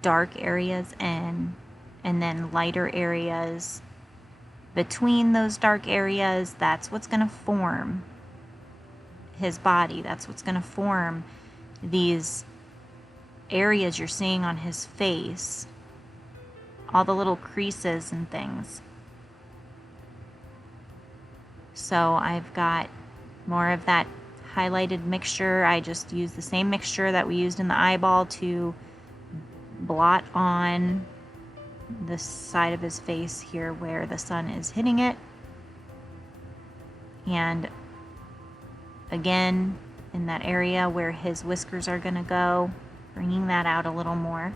dark areas in and then lighter areas between those dark areas, that's what's going to form his body. That's what's going to form these areas you're seeing on his face, all the little creases and things. So I've got more of that highlighted mixture. I just used the same mixture that we used in the eyeball to blot on the side of his face here where the sun is hitting it. And again, in that area where his whiskers are going to go, bringing that out a little more.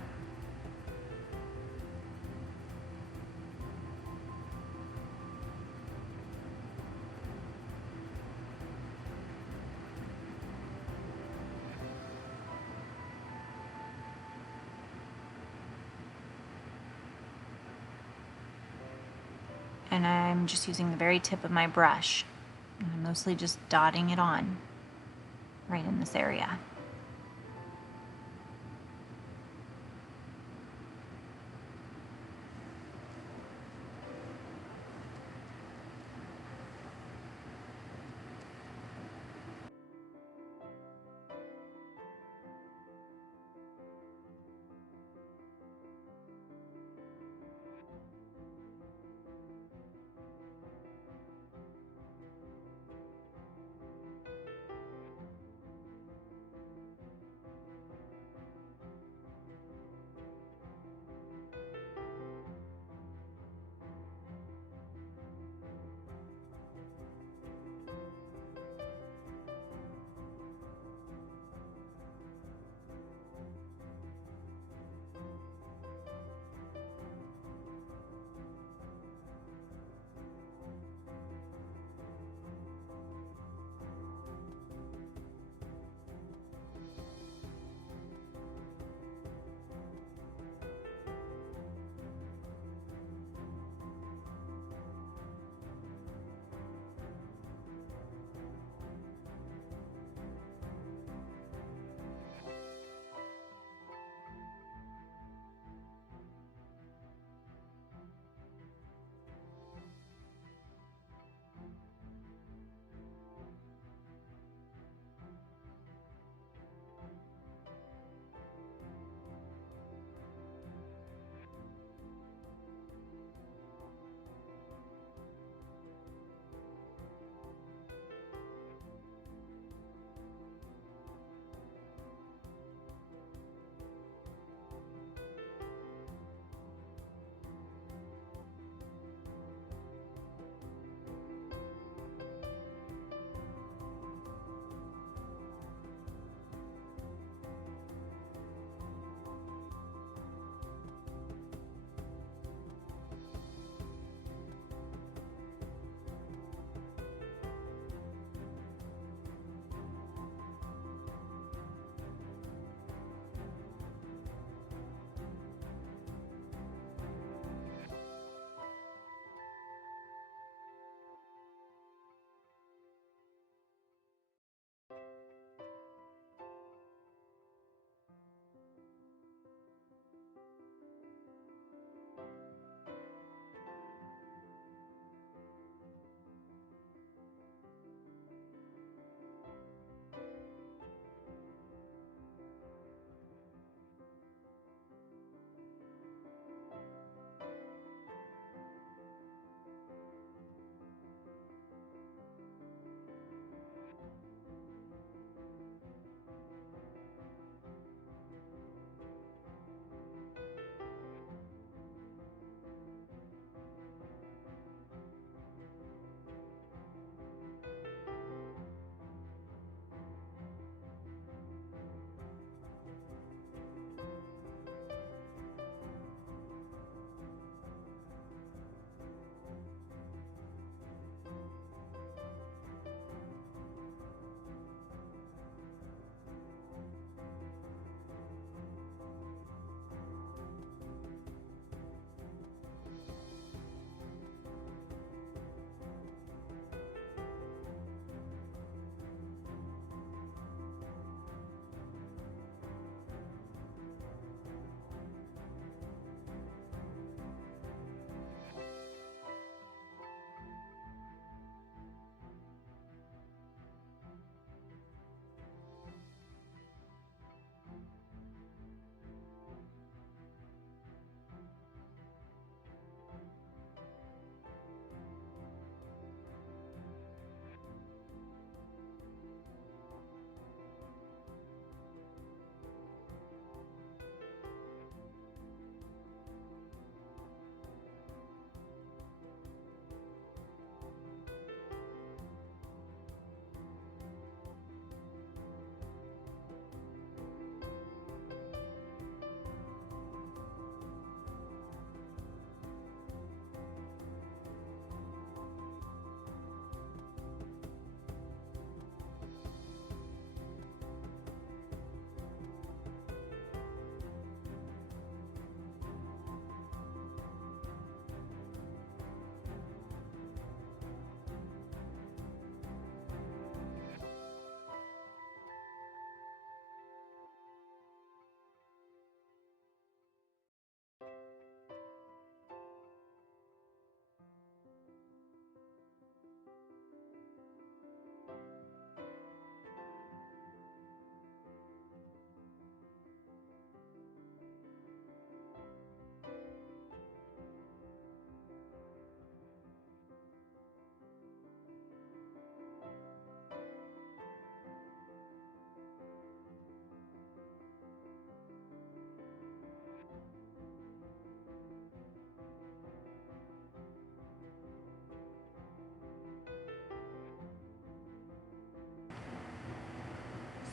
And I'm just using the very tip of my brush. And I'm mostly just dotting it on right in this area.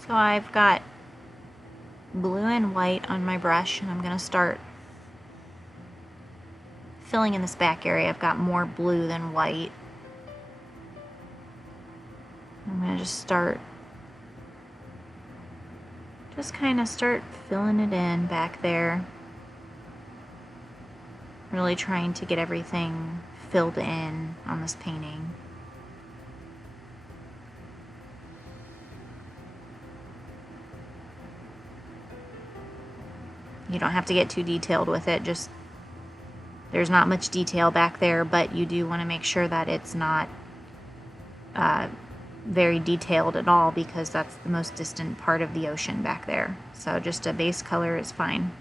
So I've got blue and white on my brush, and I'm going to start filling in this back area. I've got more blue than white. I'm going to just kind of start filling it in back there. Really trying to get everything filled in on this painting. You don't have to get too detailed with it, just there's not much detail back there, but you do want to make sure that it's not very detailed at all, because that's the most distant part of the ocean back there. So just a base color is fine.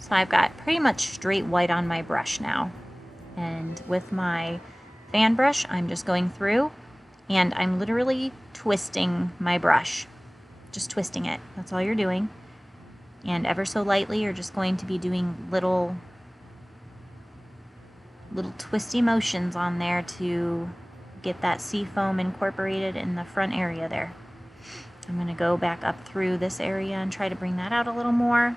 So I've got pretty much straight white on my brush now. And with my fan brush, I'm just going through and I'm literally twisting my brush. Just twisting it. That's all you're doing. And ever so lightly, you're just going to be doing little twisty motions on there to get that sea foam incorporated in the front area there. I'm going to go back up through this area and try to bring that out a little more.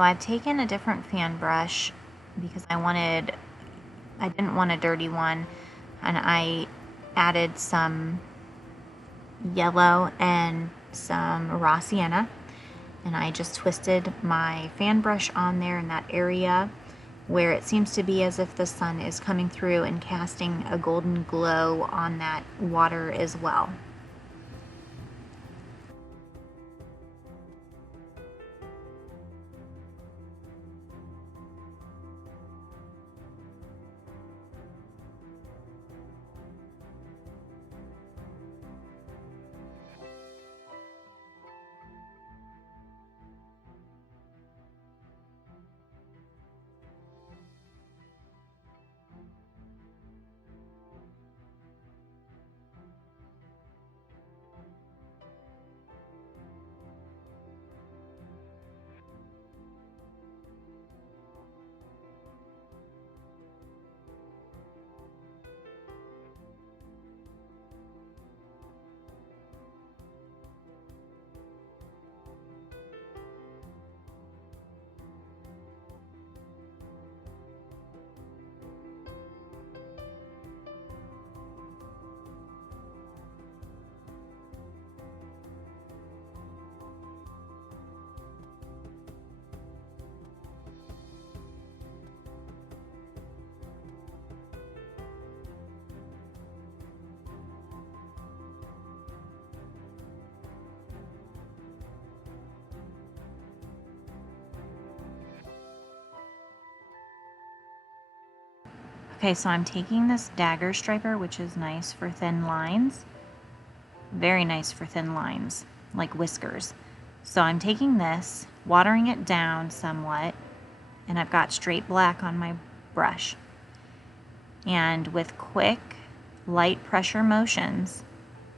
So I've taken a different fan brush because I didn't want a dirty one, and I added some yellow and some raw sienna, and I just twisted my fan brush on there in that area where it seems to be as if the sun is coming through and casting a golden glow on that water as well. Okay, so I'm taking this dagger striper, which is nice for thin lines. Very nice for thin lines, like whiskers. So I'm taking this, watering it down somewhat, and I've got straight black on my brush. And with quick, light pressure motions,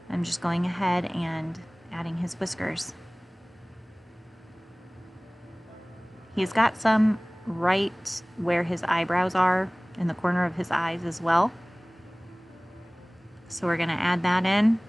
I'm just going ahead and adding his whiskers. He's got some right where his eyebrows are, in the corner of his eyes as well. So we're going to add that in.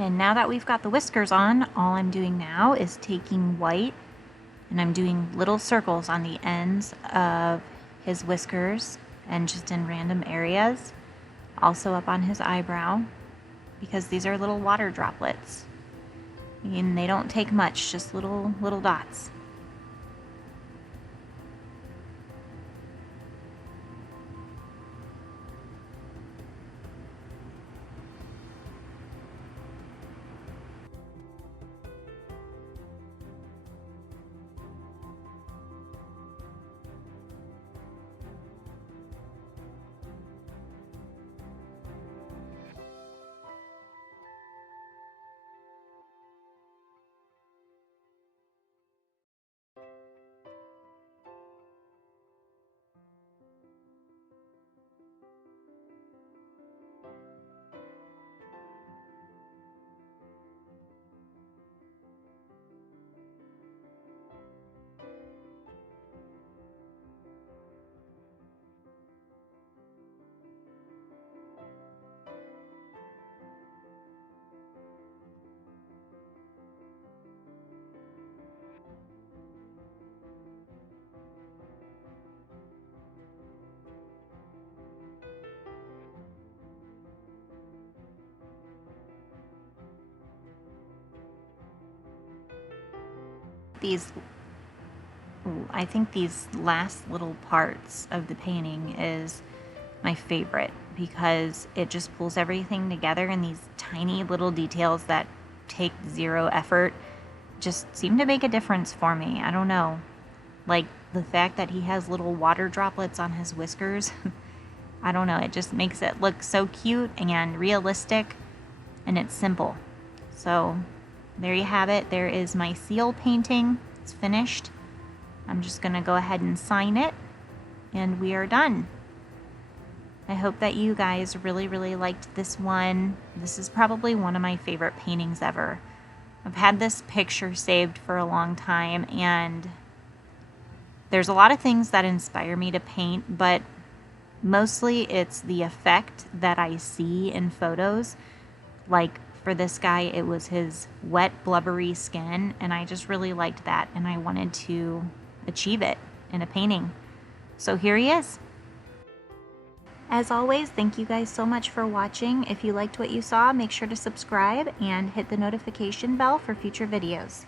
And now that we've got the whiskers on, all I'm doing now is taking white and I'm doing little circles on the ends of his whiskers and just in random areas. Also up on his eyebrow, because these are little water droplets. And they don't take much, just little dots. I think these last little parts of the painting is my favorite because it just pulls everything together, and these tiny little details that take zero effort just seem to make a difference for me. I don't know. Like the fact that he has little water droplets on his whiskers. I don't know. It just makes it look so cute and realistic, and it's simple. So there you have it. There is my seal painting. It's finished. I'm just going to go ahead and sign it, and we are done. I hope that you guys really liked this one. This is probably one of my favorite paintings ever. I've had this picture saved for a long time, and there's a lot of things that inspire me to paint, but mostly it's the effect that I see in photos. Like for this guy, it was his wet, blubbery skin, and I just really liked that, and I wanted to achieve it in a painting. So here he is. As always, thank you guys so much for watching. If you liked what you saw, make sure to subscribe and hit the notification bell for future videos.